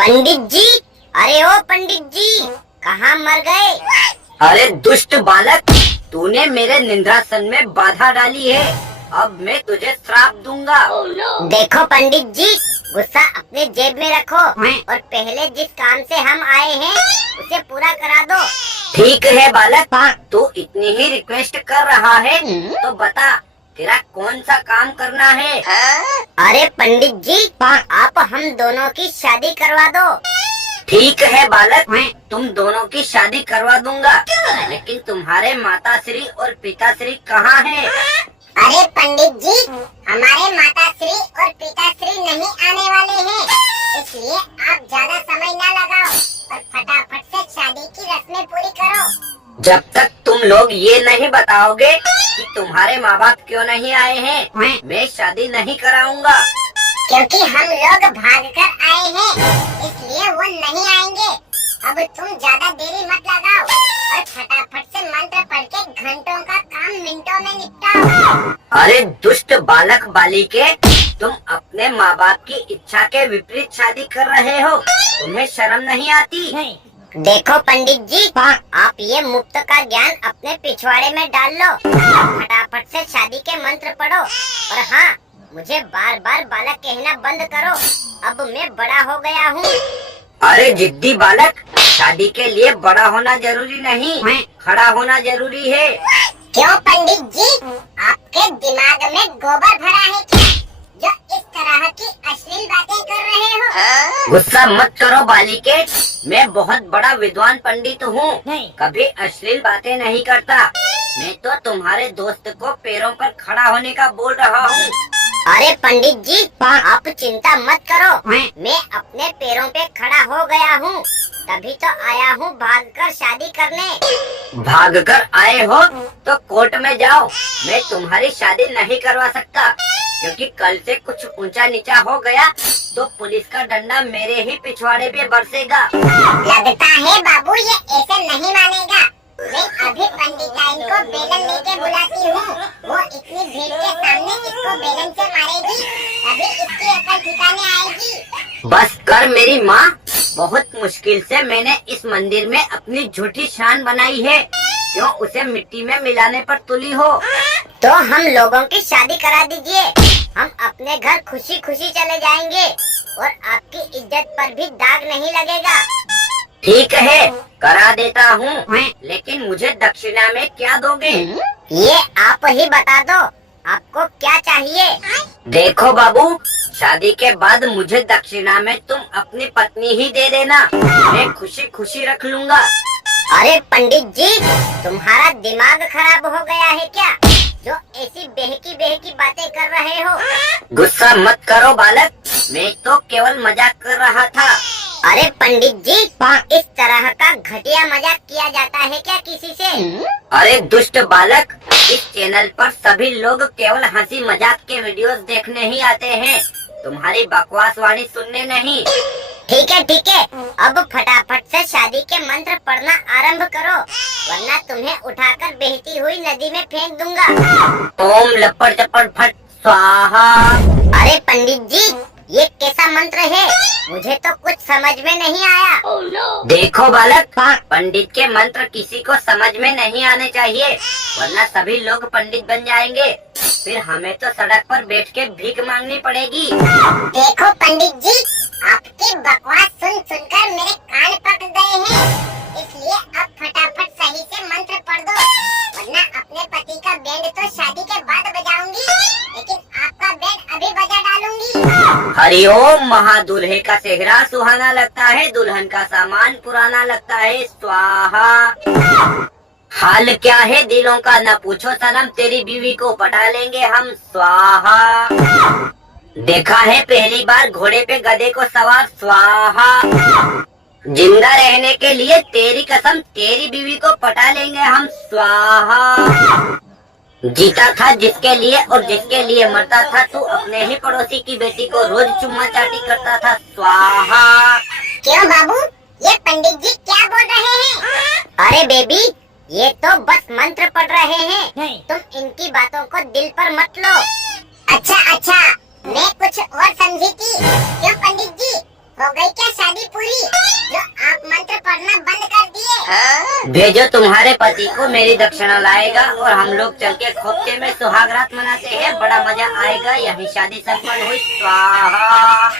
पंडित जी, अरे ओ पंडित जी, कहाँ मर गए? अरे दुष्ट बालक, तूने मेरे निंद्रासन में बाधा डाली है। अब मैं तुझे श्राप दूंगा। देखो पंडित जी, गुस्सा अपने जेब में रखो और पहले जिस काम से हम आए हैं उसे पूरा करा दो। ठीक है बालक, तू इतनी ही रिक्वेस्ट कर रहा है तो बता तेरा कौन सा काम करना है? अरे पंडित जी, आप हम दोनों की शादी करवा दो। ठीक है बालक, तुम दोनों की शादी करवा दूंगा, लेकिन तुम्हारे माताश्री और पिताश्री कहाँ हैं? अरे पंडित जी, हमारे माताश्री और पिताश्री नहीं आने वाले हैं, इसलिए आप ज्यादा समय न लगाओ और फटाफट से शादी की रस्में पूरी करो। जब तक तुम लोग ये नहीं बताओगे कि तुम्हारे माँ बाप क्यों नहीं आए हैं, मैं शादी नहीं कराऊंगा। क्योंकि हम लोग भाग कर आए हैं, इसलिए वो नहीं आएंगे। अब तुम ज्यादा देरी मत लगाओ और फटाफट से मंत्र पढ़ के घंटों का काम मिनटों में निपटाओ। अरे दुष्ट बालक बालिके, तुम अपने माँ बाप की इच्छा के विपरीत शादी कर रहे हो, तुम्हें शर्म नहीं आती? देखो पंडित जी, आप ये मुफ्त का ज्ञान अपने पिछवाड़े में डाल लो। फटाफट से शादी के मंत्र पढ़ो और हाँ, मुझे बार बार बालक कहना बंद करो, अब मैं बड़ा हो गया हूँ। अरे जिद्दी बालक, शादी के लिए बड़ा होना जरूरी नहीं, खड़ा होना जरूरी है। क्यों पंडित जी, आपके दिमाग में गोबर भरा है क्या, जो इस तरह की अश्लील बातें कर रहे हो? गुस्सा मत करो बालिके, मैं बहुत बड़ा विद्वान पंडित हूँ, कभी अश्लील बातें नहीं करता। मैं तो तुम्हारे दोस्त को पैरों पर खड़ा होने का बोल रहा हूँ। अरे पंडित जी, आप चिंता मत करो, मैं अपने पैरों पे खड़ा हो गया हूँ, तभी तो आया हूँ भागकर शादी करने। भागकर आए हो तो कोर्ट में जाओ, मैं तुम्हारी शादी नहीं करवा सकता, क्योंकि कल से कुछ ऊंचा नीचा हो गया तो पुलिस का डंडा मेरे ही पिछवाड़े पे बरसेगा। लगता है बाबू ये ऐसे नहीं मानेगा। मैं अभी पंडिताइन को बेलन लेके बुलाती हूँ, वो इतनी भीड़ के सामने इसको बेलन से मारेगी, अभी इसकी अकल ठिकाने आएगी। बस कर मेरी माँ, बहुत मुश्किल से मैंने इस मंदिर में अपनी झूठी शान बनाई है, क्यों उसे मिट्टी में मिलाने पर तुली हो? तो हम लोगों की शादी करा दीजिए, हम अपने घर खुशी खुशी चले जाएंगे और आपकी इज्जत पर भी दाग नहीं लगेगा। ठीक है, करा देता हूँ, लेकिन मुझे दक्षिणा में क्या दोगे? ये आप ही बता दो, आपको क्या चाहिए? देखो बाबू, शादी के बाद मुझे दक्षिणा में तुम अपनी पत्नी ही दे देना, मैं खुशी खुशी रख लूँगा। अरे पंडित जी, तुम्हारा दिमाग खराब हो गया है क्या, जो ऐसी बहकी बातें कर रहे हो? गुस्सा मत करो बालक, मैं तो केवल मजाक कर रहा था। अरे पंडित जी, इस तरह का घटिया मजाक किया जाता है क्या किसी से? अरे दुष्ट बालक, इस चैनल पर सभी लोग केवल हंसी मजाक के वीडियोस देखने ही आते हैं, तुम्हारी बकवास वाणी सुनने नहीं। ठीक है, अब फटाफट से शादी के मंत्र पढ़ना आरंभ करो, वरना तुम्हें उठाकर बहती हुई नदी में फेंक दूंगा। ओम लपड़ चपड़ फट स्वाहा। अरे पंडित जी, ये कैसा मंत्र है, मुझे तो कुछ समझ में नहीं आया। देखो बालक, पंडित के मंत्र किसी को समझ में नहीं आने चाहिए, वरना सभी लोग पंडित बन जाएंगे, फिर हमें तो सड़क पर बैठ के भीख मांगनी पड़ेगी। देखो पंडित जी, आपकी बकवास सुन सुनकर मेरे कान पक गए हैं, इसलिए अब फटाफट सही से मंत्र पढ़ दो, वरना अपने पति का बैंड तो शादी के बाद बजाऊंगी, लेकिन आपका बैंड अभी बजा डालूंगी। हरिओम, महादुल्हे का सेहरा सुहाना लगता है, दुल्हन का सामान पुराना लगता है, स्वाहा। हाल क्या है दिलों का न पूछो सनम, तेरी बीवी को पटा लेंगे हम, स्वाहा। देखा है पहली बार घोड़े पे गधे को सवार, स्वाहा। जिंदा रहने के लिए तेरी कसम, तेरी बीवी को पटा लेंगे हम, स्वाहा। जीता था जिसके लिए और जिसके लिए मरता था, तू अपने ही पड़ोसी की बेटी को रोज चुम्मा चाटी करता था, स्वाहा। क्यों बाबू, ये पंडित जी क्या बोल रहे हैं? अरे बेबी, ये तो बस मंत्र पढ़ रहे हैं, तुम इनकी बातों को दिल पर मत लो। अच्छा, मैं कुछ और समझी थी। क्यों पंडित जी, हो गई क्या शादी पूरी जो आप मंत्र पढ़ना बंद कर दिए? भेजो तुम्हारे पति को, मेरी दक्षिणा लाएगा और हम लोग चल के खोपचे में सुहाग रात मनाते हैं। बड़ा मजा आएगा। यही शादी संपन्न हुई। स्वाहा।